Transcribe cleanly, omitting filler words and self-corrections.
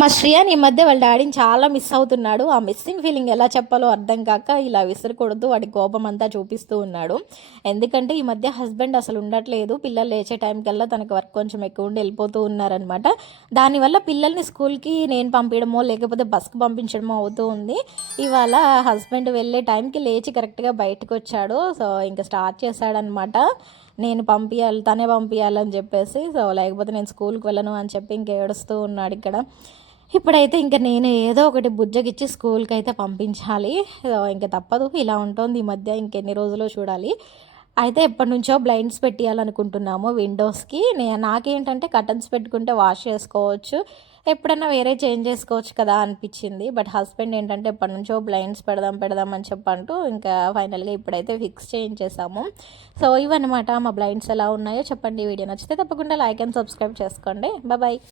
మా శ్రియాన్ ఈ మధ్య వాళ్ళ డాడీని చాలా మిస్ అవుతున్నాడు. ఆ మిస్సింగ్ ఫీలింగ్ ఎలా చెప్పాలో అర్థం కాక ఇలా విసరకూడదు వాడి కోపం అంతా చూపిస్తూ ఉన్నాడు. ఎందుకంటే ఈ మధ్య హస్బెండ్ అసలు ఉండట్లేదు. పిల్లలు లేచే టైంకల్లా తనకు వర్క్ కొంచెం ఎక్కువ ఉండి వెళ్ళిపోతూ ఉన్నారనమాట. దానివల్ల పిల్లల్ని స్కూల్కి నేను పంపించడమో లేకపోతే బస్కి పంపించడమో అవుతూ ఉంది. ఇవాళ హస్బెండ్ వెళ్ళే టైంకి లేచి కరెక్ట్గా బయటకు వచ్చాడు. సో ఇంకా స్టార్ట్ చేశాడనమాట. నేను పంపించాలి, తనే పంపించాలని చెప్పేసి. సో లేకపోతే నేను స్కూల్కి వెళ్ళను అని చెప్పి ఇంక ఏడుస్తూ ఉన్నాడు ఇక్కడ. ఇప్పుడైతే ఇంక నేను ఏదో ఒకటి బుజ్జగిచ్చి స్కూల్కి అయితే పంపించాలి. ఇంక తప్పదు, ఇలా ఉంటుంది ఈ మధ్య. ఇంకెన్ని రోజులు చూడాలి. అయితే ఎప్పటి నుంచో బ్లైండ్స్ పెట్టియాలనుకుంటున్నాము విండోస్కి. నాకేంటంటే కర్టన్స్ పెట్టుకుంటే వాష్ చేసుకోవచ్చు, ఎప్పుడన్నా వేరే చేంజ్ చేసుకోవచ్చు కదా అనిపించింది. బట్ హస్బెండ్ ఏంటంటే ఎప్పటి నుంచో బ్లైండ్స్ పెడదాం అని చెప్పంటూ ఇంకా ఫైనల్గా ఇప్పుడైతే ఫిక్స్ చేయించేసాము. సో ఇవన్నమాట మా బ్లైండ్స్ ఎలా ఉన్నాయో చెప్పండి. వీడియో నచ్చితే తప్పకుండా లైక్ అండ్ సబ్స్క్రైబ్ చేసుకోండి. బాయ్.